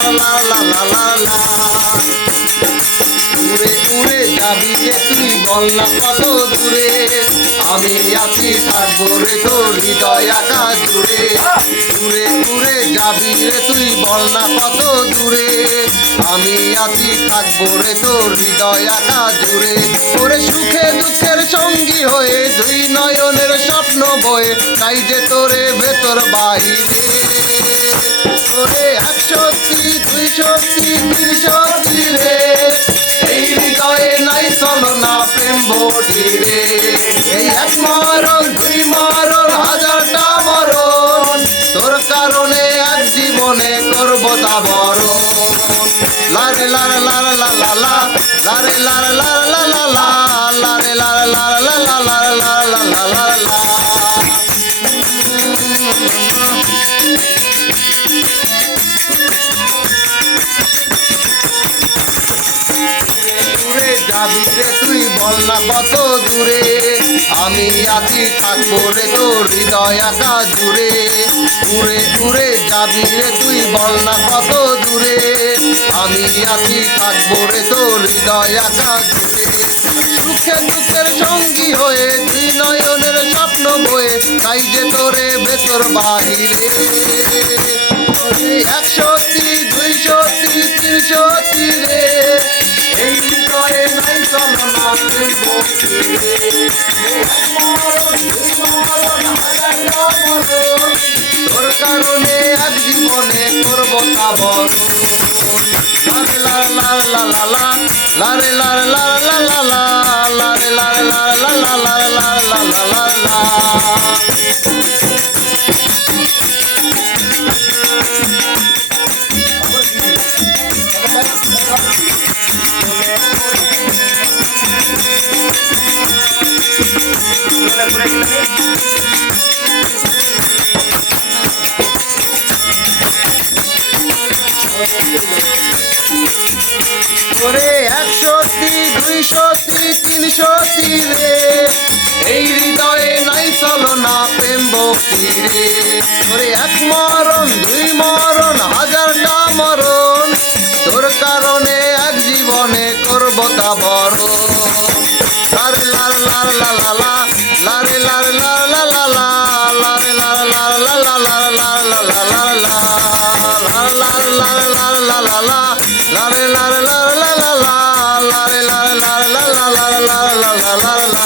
লা লা লা লা লা। উড়ে উড়ে যাবি রে তুই বল না কত দূরে, আমি আছি থাকবো রে তোর হৃদয় আকা জুড়ে। উড়ে উড়ে যাবি রে তুই বল না কত দূরে, আমি আছি থাকবো রে তোর হৃদয় আকা জুড়ে। ওরে সুখে দুঃখের সঙ্গী হয়ে দুই নয়নের স্বপ্ন বয়ে, তাই যে তোরে ভেতর বাহিরে। ওরে 100-200-300 রে, এই হৃদয়ে নাই চলনা প্রেম ভর্তি রে। এই এক মরণ দুই মরণ হাজারটা মরণ, তোর কারণে এক জীবনে করবো তা বরণ। লারে লারে লারে লা লা লা, লারে লারে লারে লা লা লা, লারে লারে লারে লা লা লা লা লা লা লা লা। যাবি রে তুই বল না কত দূরে, আমি আছি থাকবো রে তোর হৃদয় আকা জুড়ে। উড়ে উড়ে যাবি রে তুই বল না কত দূরে, আমি আছি থাকবো রে তোর হৃদয় আকা জুড়ে। সুখে দুঃখের সঙ্গী হয়ে দুই নয়নের স্বপ্ন বয়ে, তাই যে তোরে ভেতর বাহিরে। 100-200-300 রে, এই হৃদয়ে নাই চলনা প্রেম ভক্তি রে। তোর কারণে এক জীবনে করবো তা বরণ। লারে লারে লারে লা লা লা, লারে লারে লারে লা লা লা, লারে লারে লারে লা লা লারে লারে লা লা লা লা। ওরে 100-200-300 রে, এই হৃদয়ে নাই চলনা প্রেম ভক্তি রে। ওরে এক মরণ দুই মরণ হাজারটা মরণ, তোর কারণে এক জীবনে করবো তা বরণ। লারে লারে লারে লা লা লা, লারে লারে লারে লা লা লা, লারে লারে লারে লা লা লারে লারে লা লা লা লা, লারে লারে লারে লারে লা লা লা, লারে লারে লারে লা লা লা, লারে লারে লারে লা লা লারে লারে লা লা লা লা।